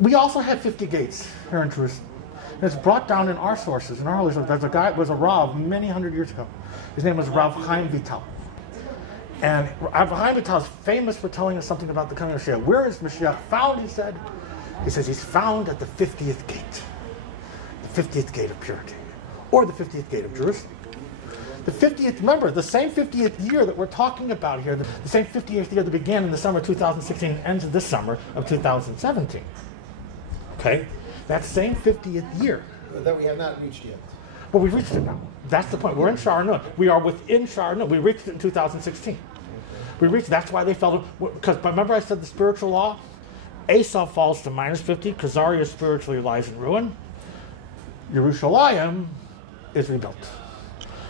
We also had 50 gates here in Jerusalem. And it's brought down in our sources, in our holy sources. There's a guy, was a Rav many hundred years ago. His name was Rav Chaim Vital. And Rav Chaim Vital is famous for telling us something about the coming of Mashiach. Where is Mashiach found, he said? He says he's found at the 50th gate. The 50th gate of purity. Or the 50th gate of Jerusalem. The 50th, remember, the same 50th year that we're talking about here, the same 50th year that began in the summer of 2016 and ends this summer of 2017. Okay? That same 50th year. That we have not reached yet. But we've reached it now. That's the point. We're in Sha'ar Nun. We are within Sha'ar Nun. We reached it in 2016. We reached, that's why they fell, because remember I said the spiritual law? Esau falls to -50, Khazaria spiritually lies in ruin. Yerushalayim is rebuilt.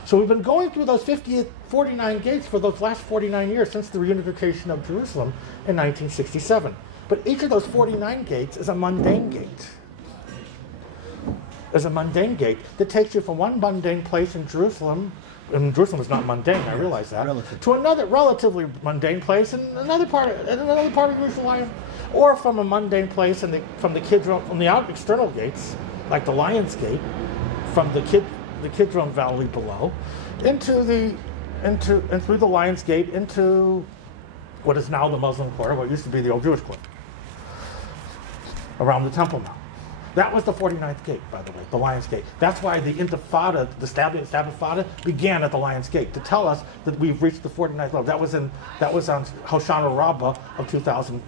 So we've been going through those 49 gates for those last 49 years since the reunification of Jerusalem in 1967. But each of those 49 gates is a mundane gate. Is a mundane gate that takes you from one mundane place in Jerusalem, and Jerusalem is not mundane, I realize that, to another relatively mundane place in another part of Jerusalem, or from a mundane place from the external gates, like the Lion's Gate, from the Kidron Valley below, and through the Lion's Gate into what is now the Muslim quarter, what used to be the old Jewish quarter, around the Temple Mount. That was the 49th gate, by the way, the Lion's Gate. That's why the Intifada, the Stabifada, began at the Lion's Gate, to tell us that we've reached the 49th level. That was on Hoshana Rabbah of 2000,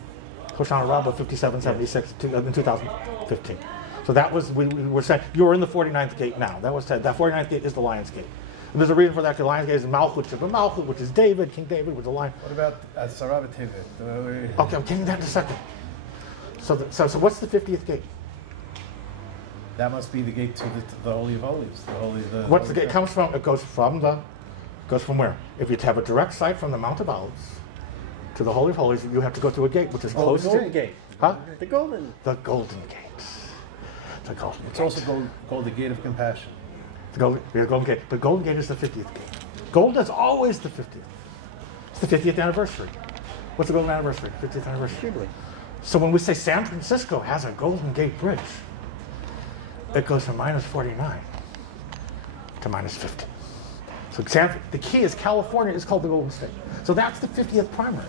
Hoshana Rabbah 5776 in 2015. So that was, we were saying, you're in the 49th gate now. That 49th gate is the Lion's Gate. And there's a reason for that, because the Lion's Gate is Malchut, Malchut, which is David, King David, with the lion. What about Sarah David? Okay, I'm getting that in a second. So what's the 50th gate? That must be the gate to the Holy of Holies. What's the gate? It comes from? It goes from where? If you have a direct sight from the Mount of Olives to the Holy of Holies, you have to go through a gate, which is close the Golden Gate. Huh? The Golden. The Golden Gate. The Golden It's Gate. also called the Gate of Compassion. The Golden Gate. The Golden Gate is the 50th gate. Golden is always the 50th. It's the 50th anniversary. What's the golden anniversary? 50th anniversary. Jubilee. So when we say San Francisco has a Golden Gate Bridge, it goes from -49 to -50. So the key is California is called the Golden State. So that's the 50th primary.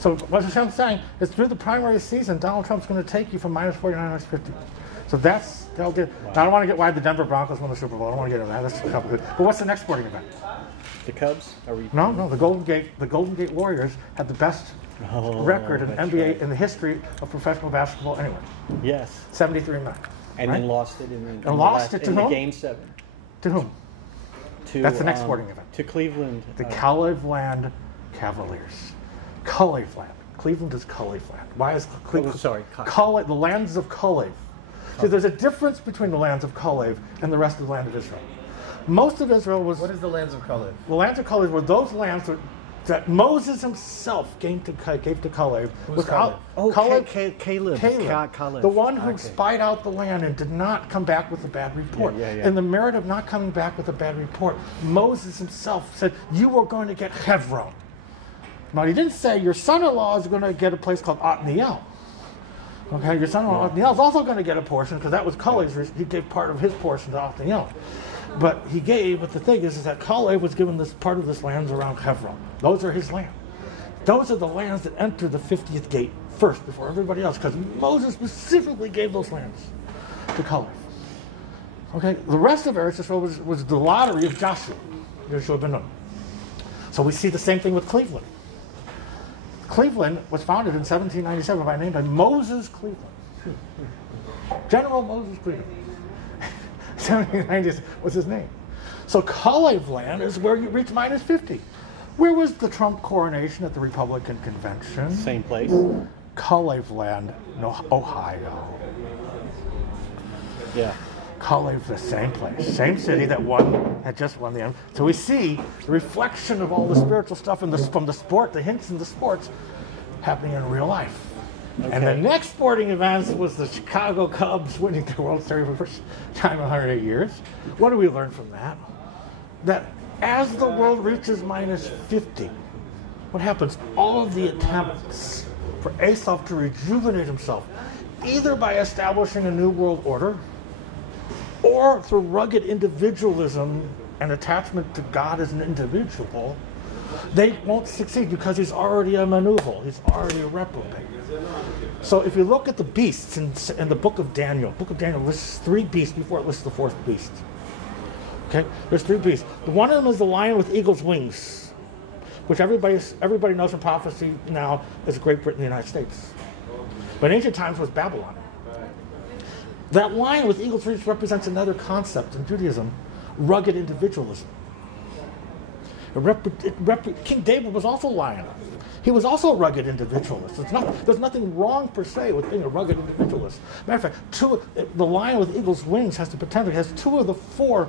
So what I'm saying is through the primary season, Donald Trump's going to take you from -49 to -50. So that'll get. Wow. Now I don't want to get why the Denver Broncos won the Super Bowl. I don't want to get into that. That's a couple good. But what's the next sporting event? The Cubs? No. The Golden Gate Warriors had the best record in NBA in the history of professional basketball anyway. Yes. 73-9. And right? then lost it in the Game 7. To whom? That's the next sporting event. To Cleveland. The Cleveland Cavaliers. Cleveland. Cleveland is Cleveland. Why is Cleveland? The lands of Kalev. See, there's a difference between the lands of Kalev and the rest of the land of Israel. Most of Israel was... What is the lands of Kalev? The lands of Kalev were those lands that Moses himself gave to Kalev. Who's Kalev? Caleb. The one who spied out the land and did not come back with a bad report. Yeah. And the merit of not coming back with a bad report, Moses himself said, you are going to get Hebron. Now, he didn't say your son-in-law is going to get a place called Othniel. Okay, your son-in-law Othniel is also going to get a portion, because that was Kalev's. He gave part of his portion to Othniel. But the thing is that Kalev was given this part of this lands around Hebron. Those are his land. Those are the lands that enter the 50th gate first, before everybody else, because Moses specifically gave those lands to Kalev. Okay, the rest of Eretz Yisrael was the lottery of Joshua ben Nun. So we see the same thing with Cleveland. Cleveland was founded in 1797 by a name by Moses Cleveland. General Moses Cleveland. 1790 was his name. So Kalev land is where you reach -50. Where was the Trump coronation at the Republican convention? Same place. Kalev land, Ohio. Yeah. Kalev, the same place, same city that had just won the. So we see the reflection of all the spiritual stuff from the sport, the hints in the sports, happening in real life. Okay. And the next sporting events was the Chicago Cubs winning the World Series for the first time in 108 years. What do we learn from that? That as the world reaches -50, what happens? All of the attempts for Esau to rejuvenate himself either by establishing a new world order or through rugged individualism and attachment to God as an individual, they won't succeed because he's already a maneuver. He's already a reprobate. So if you look at the beasts in the book of Daniel lists 3 beasts before it lists the 4th beast. Okay, there's 3 beasts. One of them is the lion with eagle's wings, which everybody knows from prophecy now is Great Britain and the United States. But in ancient times was Babylon. That lion with eagle's wings represents another concept in Judaism, rugged individualism. King David was also a lion. He was also a rugged individualist. There's nothing wrong per se with being a rugged individualist. Matter of fact, the lion with eagle's wings has the potential. It has 2 of the 4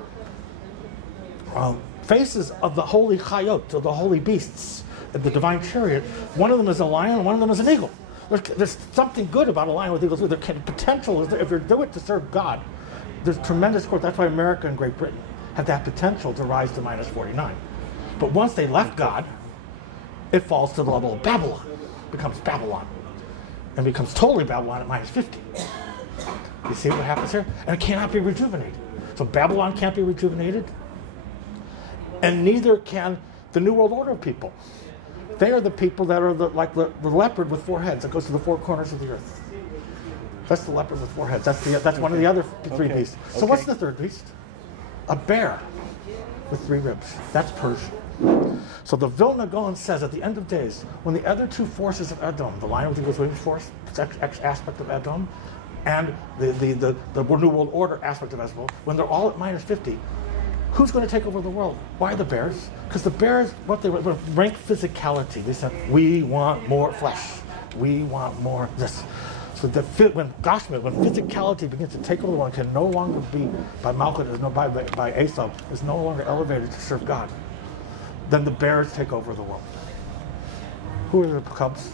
faces of the holy chayot, of the holy beasts, the divine chariot. One of them is a lion, one of them is an eagle. There's something good about a lion with eagle's wings. The potential is there. If you do it to serve God, there's tremendous growth. That's why America and Great Britain have that potential to rise to minus 49. But once they left God, it falls to the level of Babylon, becomes Babylon, and becomes totally Babylon at minus 50. You see what happens here? And it cannot be rejuvenated. So Babylon can't be rejuvenated, and neither can the New World Order people. They are the people that are like the leopard with 4 heads that goes to the 4 corners of the earth. That's the leopard with 4 heads. That's one of the other 3 beasts. So what's the 3rd beast? A bear with 3 ribs. That's Persia. So the Vilna Gaon says at the end of days, when the other 2 forces of Edom, the lion with eagle's wings force, aspect of Edom, and the New World Order aspect of Edom, when they're all at minus 50, who's going to take over the world? Why the bears? Because the bears, what they rank physicality. They said, we want more flesh. We want more this. So when physicality begins to take over the world, can no longer be by Malchut, by Esau, is no longer elevated to serve God, then the bears take over the world. Who are the cubs?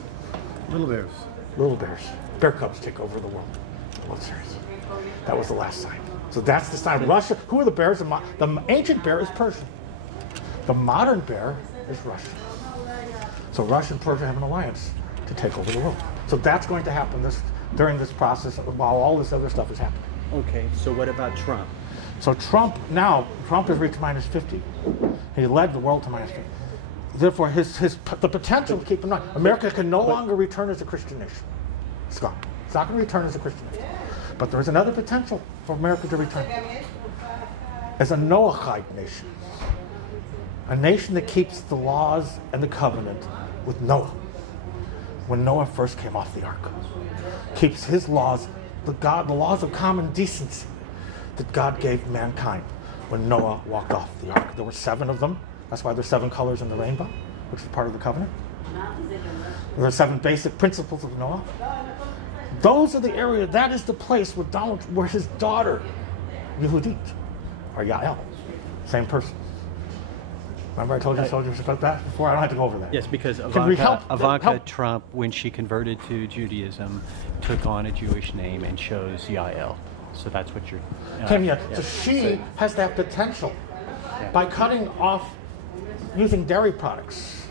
Little bears. Little bears. Bear cubs take over the world. World Series. That was the last sign. So that's the sign. Russia. Who are the bears? The ancient bear is Persian. The modern bear is Russian. So Russia and Persia have an alliance to take over the world. So that's going to happen during this process while all this other stuff is happening. Okay, so what about Trump? So Trump has reached minus 50. He led the world to minus 50. Therefore, the potential, keep in mind, America can no longer return as a Christian nation. It's gone. It's not going to return as a Christian nation. But there is another potential for America to return as a Noahide nation. A nation that keeps the laws and the covenant with Noah. When Noah first came off the ark. Keeps his laws, the laws of common decency that God gave mankind when Noah walked off the ark. There were 7 of them. That's why there's 7 colors in the rainbow, which is part of the covenant. There are 7 basic principles of Noah. Those are the area, that is the place where his daughter, Yehudit, or Yael, same person. Remember I told you soldiers about that before? I don't have to go over that. Yes, because Ivanka Trump, when she converted to Judaism, took on a Jewish name and chose Yael. So that's what you're... So she has that potential by cutting off, using dairy products,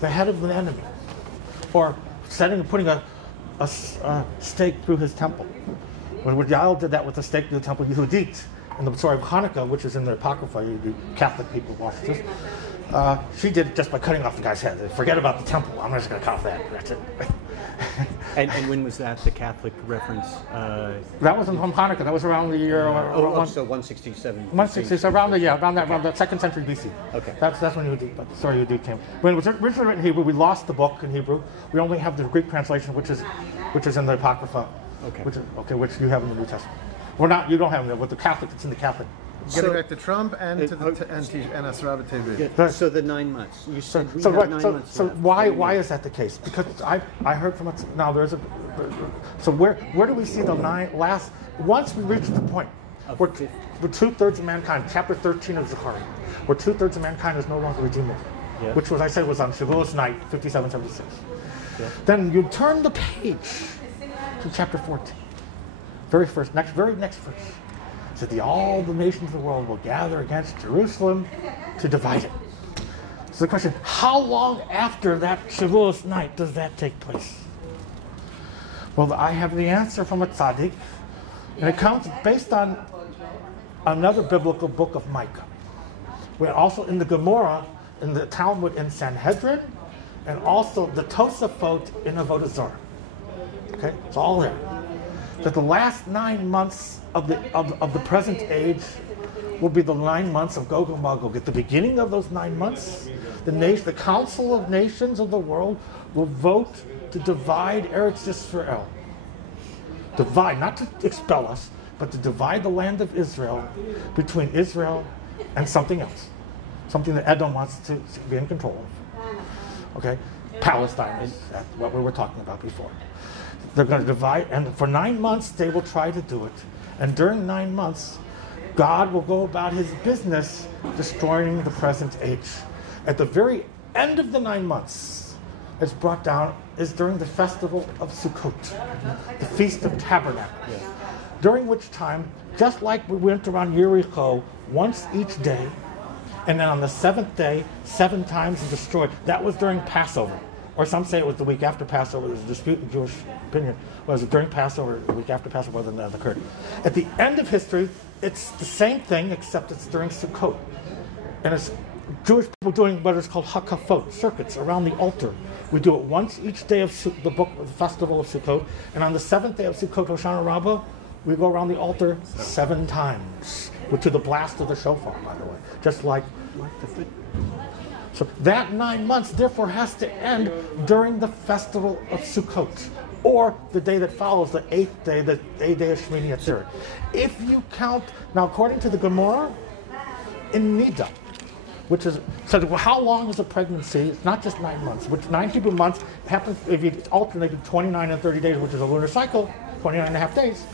the head of the enemy, or putting a stake through his temple. When Yael did that with the stake through the temple, Yehudit, in the story of Hanukkah, which is in the Apocrypha, you Catholic people watch this, she did it just by cutting off the guy's head. Forget about the temple. I'm just going to cut off that. That's it. And when was that, the Catholic reference? That wasn't from Hanukkah. That was around the year... so 167. 167, around the 2nd century BC. Okay. That's when Yehudit came. When it was originally written in Hebrew, we lost the book in Hebrew. We only have the Greek translation, which is in the Apocrypha. Okay. Which you have in the New Testament. You don't have it with the Catholic. It's in the Catholic. Getting back to Trump and to Asarabah TV. Yeah, so the 9 months. You said we have 9 months. So why is that the case? Because I heard from it. Now there's a. So where do we see the last? Once we reach the point where 2/3 of mankind, chapter 13 of Zechariah, where 2/3 of mankind is no longer redeemable, which was I said was on Shavuos night 5776. Yeah. Then you turn the page to chapter 14. Very next verse. It said all the nations of the world will gather against Jerusalem to divide it. So the question, how long after that Shavuos night does that take place? Well, I have the answer from a tzaddik, and it comes based on another biblical book of Micah. We're also in the Gemara, in the Talmud in Sanhedrin, and also the Tosafot in Avodah Zarah. Okay, it's all there. That the last 9 months of the present age will be the 9 months of Gog and Magog. At the beginning of those 9 months, the Council of Nations of the world will vote to divide Eretz Yisrael. Divide, not to expel us, but to divide the land of Israel between Israel and something else. Something that Edom wants to be in control of. Okay? Palestine is what we were talking about before. They're going to divide, and for 9 months they will try to do it. And during 9 months, God will go about his business destroying the present age. At the very end of the 9 months, it's brought down, is during the festival of Sukkot, the Feast of Tabernacles. Yeah. During which time, just like we went around Jericho once each day, and then on the 7th day, 7 times and destroyed. That was during Passover. Or some say it was the week after Passover. There's a dispute in Jewish opinion. Was it during Passover, the week after Passover, than that occurred? At the end of history, it's the same thing, except it's during Sukkot. And it's Jewish people doing what is called hakafot, circuits around the altar. We do it once each day of the festival of Sukkot. And on the 7th day of Sukkot, Hoshana Rabbah, we go around the altar 7 times. To the blast of the shofar, by the way. Just like the foot. So that 9 months, therefore, has to end during the festival of Sukkot, or the day that follows, the 8th day, the 8th day of Shmini Atzeret. If you count, now according to the Gemara, in Nida, which is, so how long is a pregnancy? It's not just 9 months, which 9 Hebrew months happens, if you alternated 29 and 30 days, which is a lunar cycle, 29 and a half days,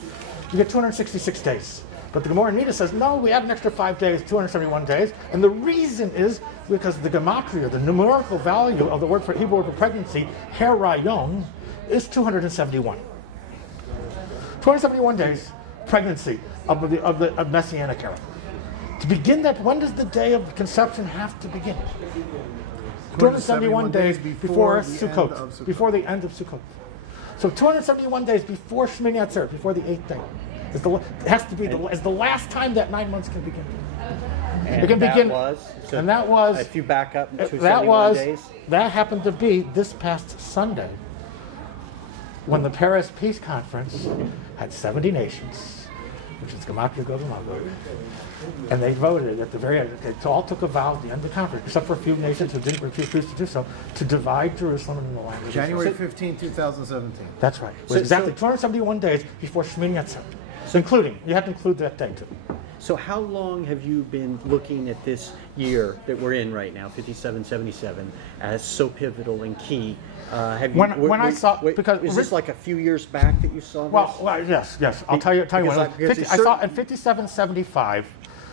you get 266 days. But the Gemara Nida says, no, we add an extra 5 days, 271 days. And the reason is because the gematria, the numerical value of the word for Hebrew word for pregnancy, herayon, is 271. 271 days, pregnancy of the Messianic era. To begin that, when does the day of conception have to begin? 271 days before Sukkot, before the end of Sukkot. So 271 days before Shmini Atzeret, before the 8th day. It has to be the last time that 9 months can begin. And it can that begin, was, so and that was, if you back up 271 days? That happened to be this past Sunday, when the Paris Peace Conference had 70 nations, which is Gematria Gog and Magog, and they voted at the very end. They all took a vow at the end of the conference, except for a few nations who didn't refuse to do so, to divide Jerusalem and the land of January 15, 2017. That's right. It was exactly 271 days before Shmini Atzeret. So including, you have to include that day too. So how long have you been looking at this year that we're in right now, 5777, as so pivotal and key? Have you, when I saw, because is this like a few years back that you saw this? Well, yes. I'll tell you when. I saw in 5775.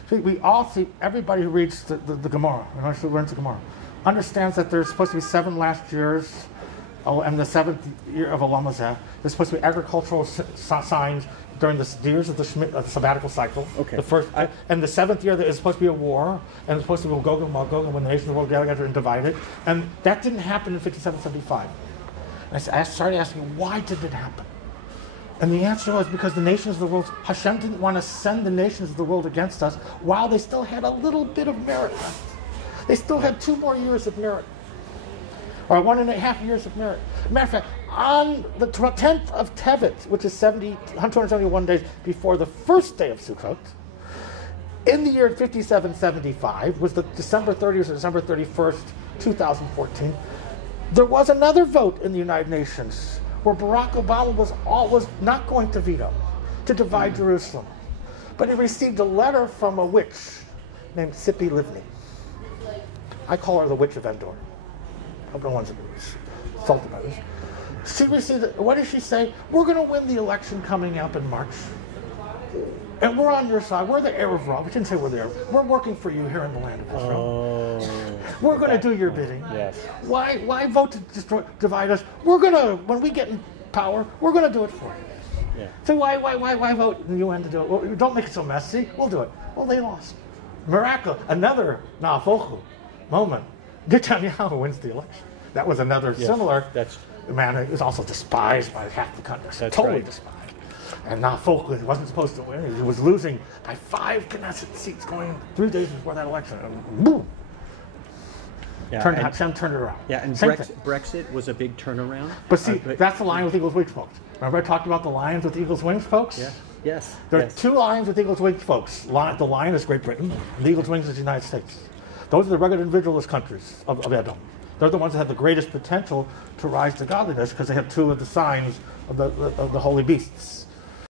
We all see, everybody who reads the Gemara, who learns the Gemara, understands that there's supposed to be 7 last years, and the 7th year of Olam Hazeh. There's supposed to be agricultural signs during the years of the sabbatical cycle. Okay. The first, and the 7th year there is supposed to be a war, and it's supposed to be Gog and Magog, and when the nations of the world gather together and divided. And that didn't happen in 5775. And I started asking, why did it happen? And the answer was because the nations of the world, Hashem didn't want to send the nations of the world against us while they still had a little bit of merit left. They still had 2 more years of merit. Or 1.5 years of merit. Matter of fact, on the 10th of Tevet, which is 271 days before the first day of Sukkot, in the year 5775, was the December 30th or December 31st, 2014, there was another vote in the United Nations where Barack Obama was not going to veto, to divide Jerusalem. But he received a letter from a witch named Tzipi Livni. I call her the Witch of Endor. I hope no one's insulted by this. She received, what did she say? We're going to win the election coming up in March. And we're on your side. We're the Erev Ra. We didn't say we're there. We're working for you here in the land of Israel. We're going to do your bidding. Yes. Why vote to divide us? We're going to, when we get in power, we're going to do it for you. Yeah. So why vote in the UN to do it? Well, don't make it so messy. We'll do it. Well, they lost. Miracle. Another na'avochu moment. Netanyahu wins the election. That was another similar. man, it was also despised by half the country. That's totally right. despised. And now folk wasn't supposed to win. He was losing by 5 Knesset seats going 3 days before that election. And boom. Yeah, Hashem turned it around. Yeah, and Same thing. Brexit was a big turnaround. But see, that's the Lion with Eagle's Wings, folks. Remember I talked about the Lions with Eagle's Wings, folks? Yeah. Yes. There are yes. 2 Lions with Eagle's Wings, folks. The Lion is Great Britain, and the Eagle's Wings is the United States. Those are the rugged individualist countries of Edom. They're the ones that have the greatest potential to rise to godliness because they have 2 of the signs of the holy beasts.